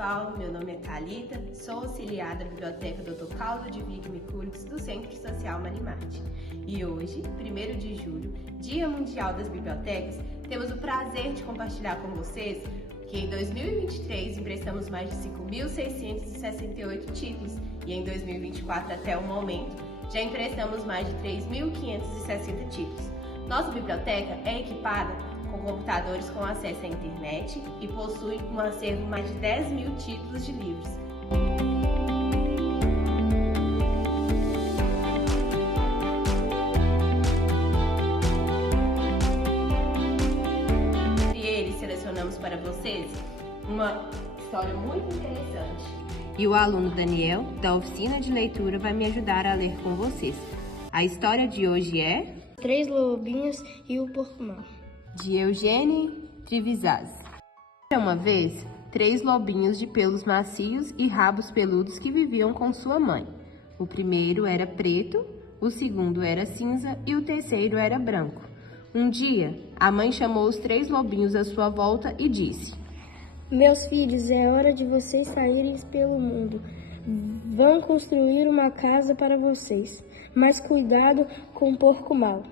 pessoal, meu nome é Thalita, sou auxiliar da Biblioteca Dr. Caldo de Vick Miculix do Centro Social Marimate. E hoje, 1º de julho, Dia Mundial das Bibliotecas, temos o prazer de compartilhar com vocês que em 2023 emprestamos mais de 5.668 títulos e em 2024 até o momento já emprestamos mais de 3.560 títulos. Nossa biblioteca é equipada com computadores com acesso à internet e possui um acervo de mais de 10.000 títulos de livros. Entre eles, selecionamos para vocês uma história muito interessante. E o aluno Daniel, da oficina de leitura, vai me ajudar a ler com vocês. A história de hoje é... 3 lobinhos e o porco mau, de Eugênie Trivisaz. Era uma vez 3 lobinhos de pelos macios e rabos peludos que viviam com sua mãe. O primeiro era preto, o segundo era cinza e o terceiro era branco. Um dia, a mãe chamou os 3 lobinhos à sua volta e disse: meus filhos, é hora de vocês saírem pelo mundo. Vão construir uma casa para vocês, mas cuidado com o porco mau.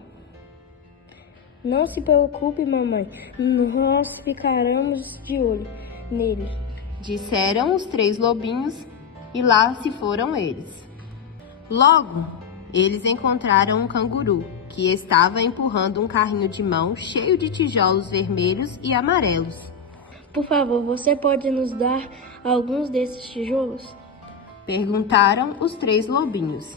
Não se preocupe, mamãe, nós ficaremos de olho nele, disseram os 3 lobinhos, e lá se foram eles. Logo, eles encontraram um canguru, que estava empurrando um carrinho de mão cheio de tijolos vermelhos e amarelos. Por favor, você pode nos dar alguns desses tijolos? Perguntaram os 3 lobinhos.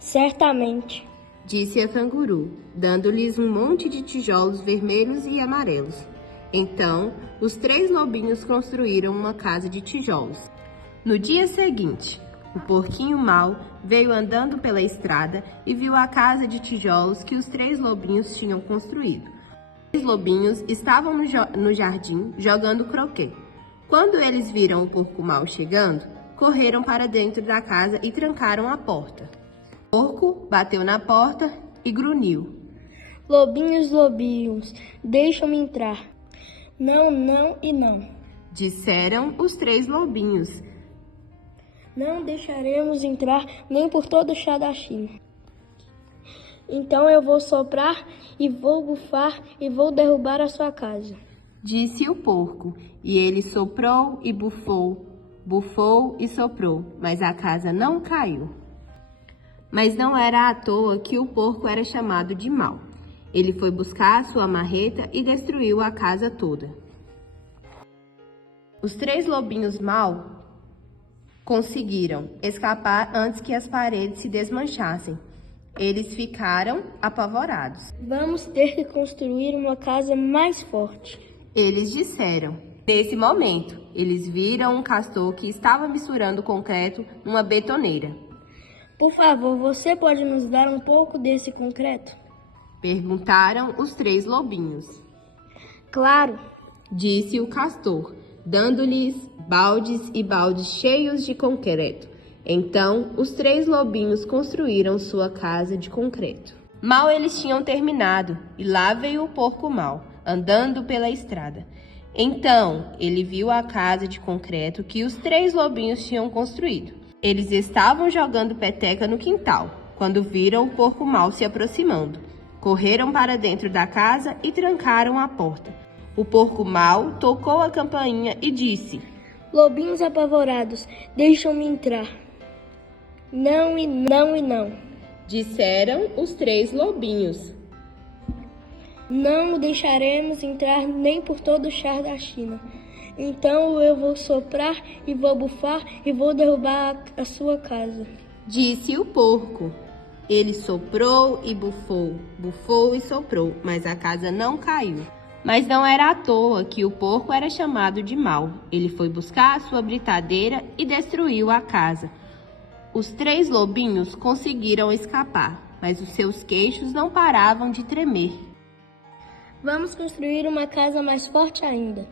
Certamente, disse a canguru, dando-lhes um monte de tijolos vermelhos e amarelos. Então, os 3 lobinhos construíram uma casa de tijolos. No dia seguinte, o porquinho mau veio andando pela estrada e viu a casa de tijolos que os 3 lobinhos tinham construído. Os 3 lobinhos estavam no jardim jogando croquet. Quando eles viram o porco mau chegando, correram para dentro da casa e trancaram a porta. O porco bateu na porta e grunhiu. Lobinhos, lobinhos, deixam-me entrar. Não, não e não, disseram os 3 lobinhos. Não deixaremos entrar nem por todo o chá da China. Então eu vou soprar e vou bufar e vou derrubar a sua casa, disse o porco. E ele soprou e bufou, bufou e soprou, mas a casa não caiu. Mas não era à toa que o porco era chamado de mau. Ele foi buscar a sua marreta e destruiu a casa toda. Os 3 lobinhos mau conseguiram escapar antes que as paredes se desmanchassem. Eles ficaram apavorados. Vamos ter que construir uma casa mais forte, eles disseram. Nesse momento, eles viram um castor que estava misturando concreto numa betoneira. Por favor, você pode nos dar um pouco desse concreto? Perguntaram os 3 lobinhos. Claro, disse o castor, dando-lhes baldes e baldes cheios de concreto. Então, os 3 lobinhos construíram sua casa de concreto. Mal eles tinham terminado, e lá veio o porco mau, andando pela estrada. Então, ele viu a casa de concreto que os 3 lobinhos tinham construído. Eles estavam jogando peteca no quintal, quando viram o porco mau se aproximando. Correram para dentro da casa e trancaram a porta. O porco mau tocou a campainha e disse: lobinhos apavorados, deixam-me entrar. Não e não e não, disseram os 3 lobinhos. Não o deixaremos entrar nem por todo o chá da China. Então eu vou soprar e vou bufar e vou derrubar a sua casa, disse o porco. Ele soprou e bufou, bufou e soprou, mas a casa não caiu. Mas não era à toa que o porco era chamado de mau. Ele foi buscar a sua britadeira e destruiu a casa. Os 3 lobinhos conseguiram escapar, mas os seus queixos não paravam de tremer. Vamos construir uma casa mais forte ainda,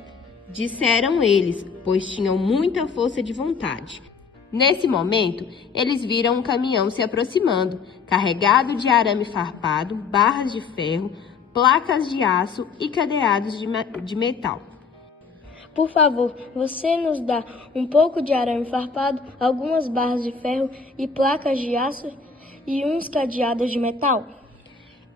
disseram eles, pois tinham muita força de vontade. Nesse momento, eles viram um caminhão se aproximando, carregado de arame farpado, barras de ferro, placas de aço e cadeados de metal. Por favor, você nos dá um pouco de arame farpado, algumas barras de ferro e placas de aço e uns cadeados de metal?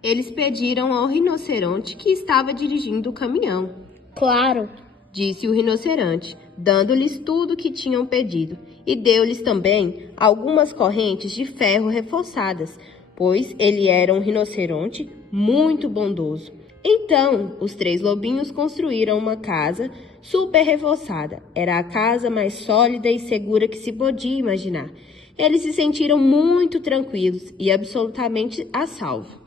Eles pediram ao rinoceronte que estava dirigindo o caminhão. Claro, disse o rinoceronte, dando-lhes tudo o que tinham pedido, e deu-lhes também algumas correntes de ferro reforçadas, pois ele era um rinoceronte muito bondoso. Então, os 3 lobinhos construíram uma casa super reforçada. Era a casa mais sólida e segura que se podia imaginar. Eles se sentiram muito tranquilos e absolutamente a salvo.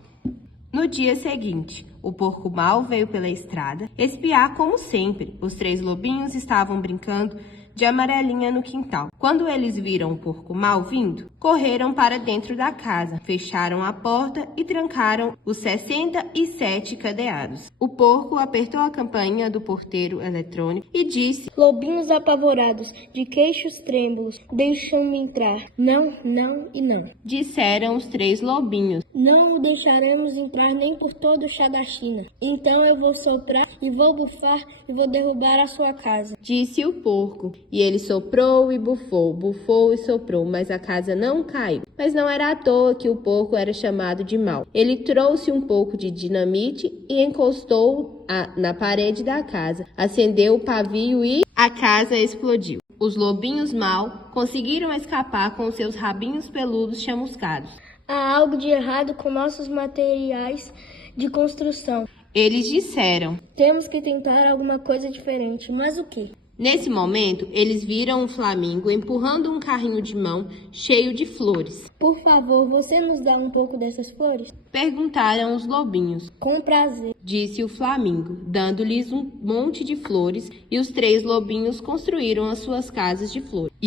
No dia seguinte, o porco-mau veio pela estrada espiar como sempre. Os 3 lobinhos estavam brincando de amarelinha no quintal. Quando eles viram o porco-mau vindo, correram para dentro da casa, fecharam a porta e trancaram os 67 cadeados. O porco apertou a campainha do porteiro eletrônico e disse: lobinhos apavorados, de queixos trêmulos, deixam-me entrar. Não, não e não. Disseram os 3 lobinhos. Não o deixaremos entrar nem por todo o chá da China. Então eu vou soprar e vou bufar e vou derrubar a sua casa, disse o porco. E ele soprou e bufou, bufou e soprou, mas a casa não caiu. Mas não era à toa que o porco era chamado de mau. Ele trouxe um pouco de dinamite e encostou na parede da casa, acendeu o pavio e a casa explodiu. Os lobinhos mau conseguiram escapar com seus rabinhos peludos chamuscados. Há algo de errado com nossos materiais de construção. Eles disseram: temos que tentar alguma coisa diferente, mas o quê? Nesse momento, eles viram um flamingo empurrando um carrinho de mão cheio de flores. Por favor, você nos dá um pouco dessas flores? Perguntaram os lobinhos. Com prazer, disse o flamingo, dando-lhes um monte de flores, e os 3 lobinhos construíram as suas casas de flores.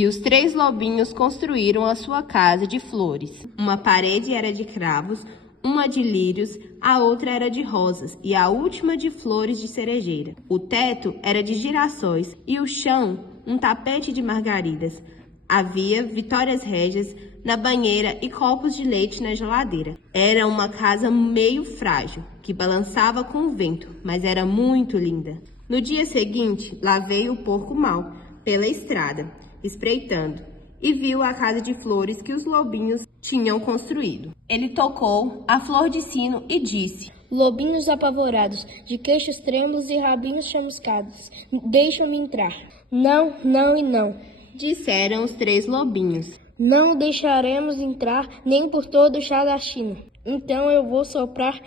Uma parede era de cravos, uma de lírios, a outra era de rosas e a última de flores de cerejeira. O teto era de girassóis e o chão um tapete de margaridas. Havia vitórias régias na banheira e copos de leite na geladeira. Era uma casa meio frágil, que balançava com o vento, mas era muito linda. No dia seguinte, lá veio o porco-mau pela estrada, espreitando, e viu a casa de flores que os lobinhos tinham construído. Ele tocou a flor de sino e disse: lobinhos apavorados, de queixos trêmulos e rabinhos chamuscados, deixam-me entrar. Não, não e não. Disseram os 3 lobinhos. Não o deixaremos entrar nem por todo o chá da China. Então eu vou soprar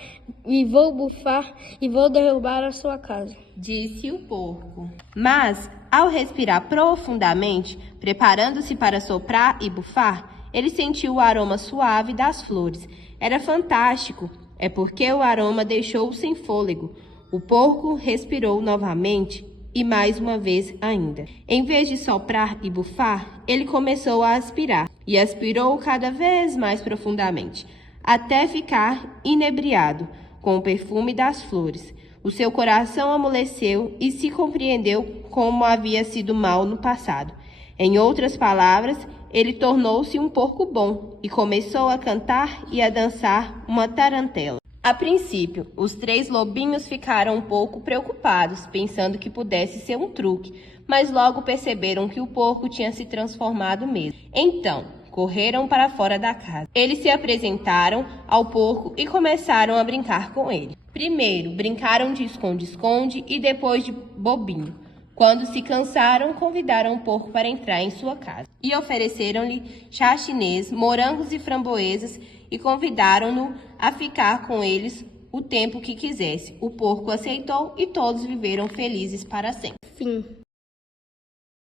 e vou bufar e vou derrubar a sua casa, disse o porco. Mas, ao respirar profundamente, preparando-se para soprar e bufar, ele sentiu o aroma suave das flores. Era fantástico. É porque o aroma deixou-o sem fôlego. O porco respirou novamente e mais uma vez ainda. Em vez de soprar e bufar, ele começou a aspirar. E aspirou cada vez mais profundamente, até ficar inebriado com o perfume das flores. O seu coração amoleceu e se compreendeu como havia sido mal no passado. Em outras palavras, ele tornou-se um porco bom e começou a cantar e a dançar uma tarantela. A princípio, os 3 lobinhos ficaram um pouco preocupados, pensando que pudesse ser um truque, mas logo perceberam que o porco tinha se transformado mesmo. Então, correram para fora da casa. Eles se apresentaram ao porco e começaram a brincar com ele. Primeiro, brincaram de esconde-esconde e depois de bobinho. Quando se cansaram, convidaram o porco para entrar em sua casa e ofereceram-lhe chá chinês, morangos e framboesas e convidaram-no a ficar com eles o tempo que quisesse. O porco aceitou e todos viveram felizes para sempre. Fim.